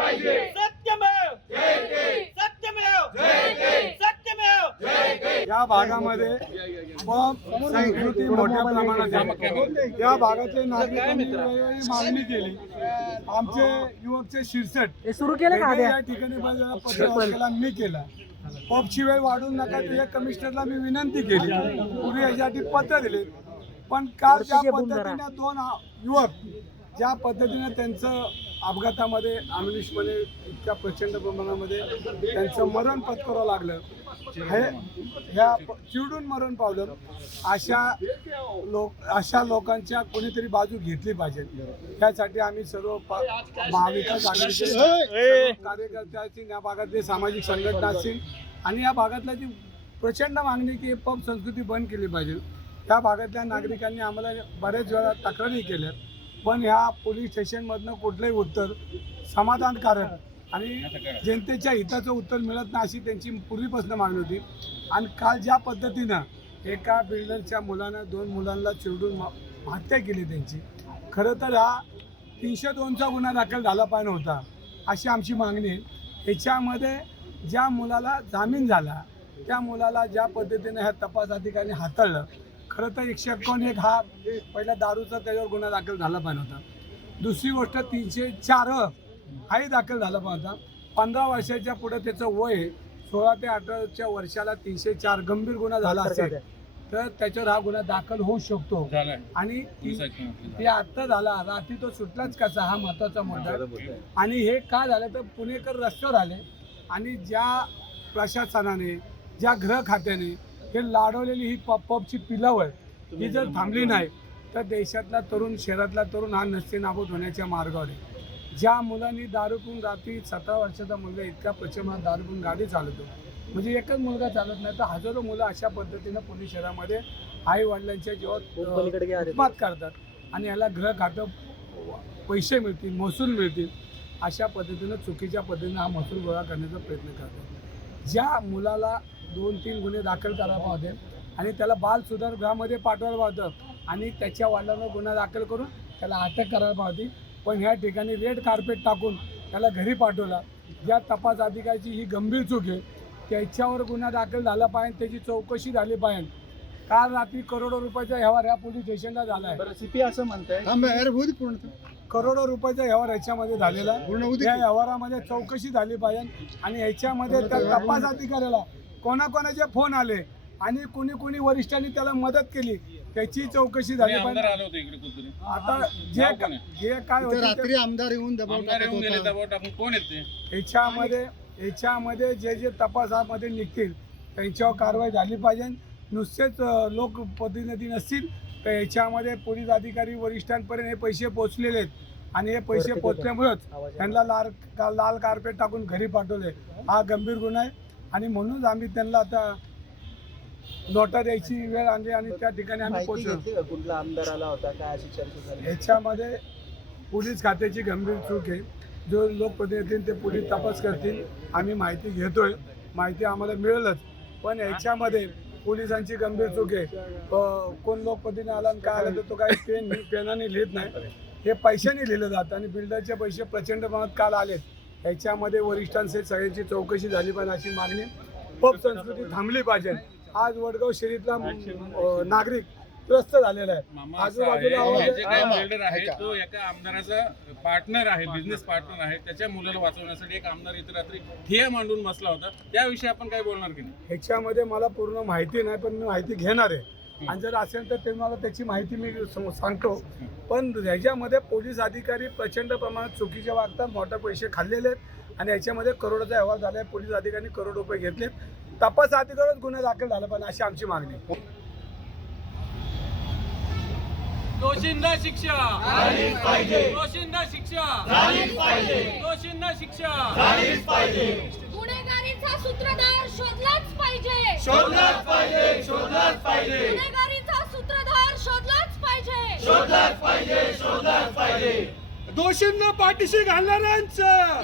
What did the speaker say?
सत्यमेव सत्यमेव सत्यमेव। या भागामध्ये संस्कृती मोठ्या प्रमाणात आहे। या भागातले नागरिकांनी वेळोवेळी मागणी केली। आमचे युवकचे शिरसट सुरू केलं का या ठिकाणी पत्र मी केला। पबची वेळ वाढवू नका ते कमिशनरला मी विनंती केली, पूर्वी यासाठी पत्र दिले। पण काल ज्या पद्धतीने दोन युवक ज्या पद्धतीने त्यांचं अपघातामध्ये अमलिशपणे इतक्या प्रचंड प्रमाणामध्ये त्यांचं मरण पत्करावं लागलं, ह्या चिडून मरण पावलं। अशा लोकांच्या कोणीतरी बाजू घेतली पाहिजे। त्यासाठी आम्ही सर्व महाविकास आघाडीचे कार्यकर्त्याची या भागातले सामाजिक संघटना असतील आणि या भागातल्या जी प्रचंड मागणी की पब संस्कृती बंद केली पाहिजे। त्या भागातल्या नागरिकांनी आम्हाला बऱ्याच वेळा तक्रारी केल्या, पण ह्या पोलीस स्टेशनमधनं कुठलंही उत्तर समाधानकारक आणि जनतेच्या हिताचं उत्तर मिळत नाही अशी त्यांची पूर्वीपासून मागणी होती। आणि काल ज्या पद्धतीनं एका बिल्डरच्या मुलानं 2 मुलांना चिरडून हत्या केली त्यांची, खरं तर हा 302चा गुन्हा दाखल झाला पाहिजे होता अशी आमची मागणी आहे। ह्याच्यामध्ये ज्या मुलाला जामीन झाला त्या मुलाला ज्या पद्धतीने ह्या तपास अधिकाऱ्यांनी हाताळलं, खरं तर 151 हा पहिला दारूचा त्याच्यावर गुन्हा दाखल झाला पाहिजे होता। दुसरी गोष्ट 304 हाही दाखल झाला पाहिजे होता। 15 वर्षाच्या पुढे त्याचं वय 16 ते 18च्या वर्षाला 304 गंभीर गुन्हा झाला असेल तर त्याच्यावर हा गुन्हा दाखल होऊ शकतो। आणि ते आत्ता झाला, रात्री तो सुटलाच कसा हा महत्त्वाचा मुद्दा। आणि हे का झालं तर पुणेकर रस्त्यावर आले आणि ज्या प्रशासनाने ज्या गृह खात्याने हे लाडवलेली ही पबची पिलावळ ही जर थांबली नाही तर देशातला तरुण शहरातला तरुण हा नस्तेनाबूत होण्याच्या मार्गावर आहे। ज्या मुलांनी दारू पिऊन रात्री 17 वर्षाचा मुलगा इतका प्रचंड दारू पिऊन गाडी चालवतो, म्हणजे एकच मुलगा चालत नाही तर हजारो मुलं अशा पद्धतीनं पोलीस शहरामध्ये आई वडिलांच्या जीवात मात करतात आणि याला गृह खातं पैसे मिळतील, महसूल मिळतील अशा पद्धतीनं चुकीच्या पद्धतीनं हा महसूल गोळा करण्याचा प्रयत्न करतात। ज्या मुलाला 2-3 गुन्हे दाखल करायला होते आणि त्याला बाल सुधार गृहामध्ये पाठवायला होतं आणि त्याच्या वडिलांना गुन्हा दाखल करून त्याला अटक करायला होती, पण ह्या ठिकाणी रेड कार्पेट टाकून त्याला घरी पाठवला। ज्या तपास अधिकाऱ्याची ही गंभीर चूक आहे त्याच्यावर गुन्हा दाखल झाला पाहिजे, त्याची चौकशी झाली पाहिजे। काल रात्री करोडो रुपयाचा व्यवहार ह्या पोलीस स्टेशनला झाला आहे। सीपी असं म्हणताय करोडो रुपयाचा व्यवहार याच्यामध्ये झालेला आहे। या व्यवहारामध्ये चौकशी झाली पाहिजे आणि ह्याच्यामध्ये त्या तपास अधिकाऱ्याला कोणाकोणाचे फोन आले आणि कोणी वरिष्ठांनी त्याला मदत केली त्याची चौकशी झाली पाहिजे। आता जे काय रात्री आमदार येऊन ह्याच्यामध्ये जे तपासामध्ये निघतील त्यांच्यावर कारवाई झाली पाहिजे। नुसतेच लोकप्रतिनिधी नसतील तर ह्याच्यामध्ये पोलीस अधिकारी वरिष्ठांपर्यंत हे पैसे पोचलेले आहेत आणि हे पैसे पोचल्यामुळेच त्यांना लाल कार्पेट टाकून घरी पाठवले। हा गंभीर गुन्हा आहे आणि म्हणून आम्ही त्यांना आता नोटा द्यायची वेळ आणली आणि त्या ठिकाणी आम्ही पोहोचलो। कुठला आमदार आला होता काय अशी चर्चा झाली? ह्याच्यामध्ये पोलीस खात्याची गंभीर चूक आहे। जो लोकप्रतिनिधी ते पोलीस तपास करतील, आम्ही माहिती घेतोय, माहिती आम्हाला मिळेलच, पण ह्याच्यामध्ये पोलिसांची गंभीर चूक आहे। कोण लोकप्रतिनिधी आला आणि काय आलं तर तो काही पेनाने लिहित नाही, हे पैशाने लिहिलं जातं आणि बिल्डरचे पैसे प्रचंड प्रमाणात काल आलेत। ह्याच्यामध्ये वरिष्ठांचे सगळ्याची चौकशी झाली पाहिजे अशी मागणी। पब संस्कृती थांबली पाहिजे। आज वडगाव शहरीतला नागरिक त्रस्त झालेला आहे। आजूबाजूला बिल्डर आहे तो एका आमदाराचा पार्टनर आहे, बिझनेस पार्टनर आहे, त्याच्या मुलाला वाचवण्यासाठी एक आमदार इथे रात्री ठिय्या मांडून बसला होता, त्याविषयी आपण काय बोलणार की नाही? ह्याच्यामध्ये मला पूर्ण माहिती नाही, पण मी माहिती घेणार आहे आणि जर असेल तर ते मला त्याची माहिती मी सांगतो। पण ह्याच्यामध्ये पोलीस अधिकारी प्रचंड प्रमाणात चुकीचे वागतात, मोठे पैसे खाल्लेले आहेत आणि ह्याच्यामध्ये करोडोचा व्यवहार झाला आहे। पोलीस अधिकाऱ्यांनी करोड रुपये घेतले, तपास अधिकाऱ्यावर गुन्हा दाखल झाला पाहिजे अशी आमची मागणी आहे। दोषींना शिक्षा झालीच पाहिजे, दोषींना शिक्षा झालीच पाहिजे, दोषींना शिक्षा झालीच पाहिजे। गुन्हेगारीचा सूत्रधार शोधलाच पाहिजे, शोधलाच पाहिजे, शोधलाच पाहिजे, गुन्हेगारीचा सूत्रधार शोधलाच पाहिजे, शोधलाच पाहिजे, शोधलाच पाहिजे। दोषींना पाठीशी घालणाऱ्यांचं